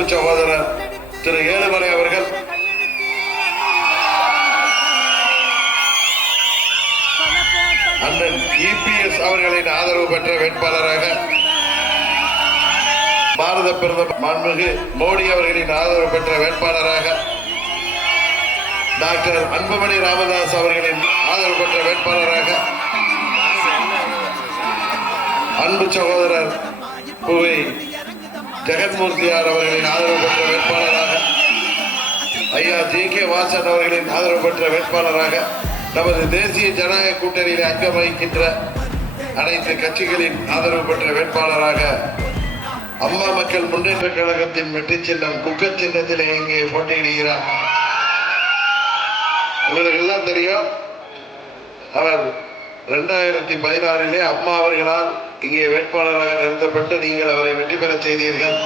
அன்பு சகோதரர் திரு ஏழுமலை அவர்கள் அண்ணன் இபிஎஸ் அவர்களின் ஆதரவு பெற்ற வேட்பாளராக பாரத பிரதமர் மாண்புமிகு மோடி அவர்களின் ஆதரவு பெற்ற வேட்பாளராக டாக்டர் அன்புமணி ராமதாஸ் அவர்களின் ஆதரவு பெற்ற வேட்பாளராக அன்பு சகோதரர் புவை ஜெகன்மூர்த்தியார் அவர்களின் ஆதரவு பெற்ற வேட்பாளராக ஐயா ஜி.கே. வாசன் அவர்களின் ஆதரவு பெற்ற வேட்பாளராக நமது தேசிய ஜனநாயக கூட்டணியில் அங்கம் வகிக்கின்ற அனைத்து கட்சிகளின் ஆதரவு பெற்ற வேட்பாளராக அம்மா மக்கள் முன்னேற்ற கழகத்தின் வெற்றி சின்னம் குக்கர் சின்னத்தில் இங்கே போட்டியிடுகிறார். உங்களுக்கு எல்லாம் தெரியும், அவர் 2016 அம்மா அவர்களால் இங்கே வேட்பாளராக நிறுத்தப்பட்டு நீங்கள் அவரை வெற்றி பெற செய்தீர்கள்.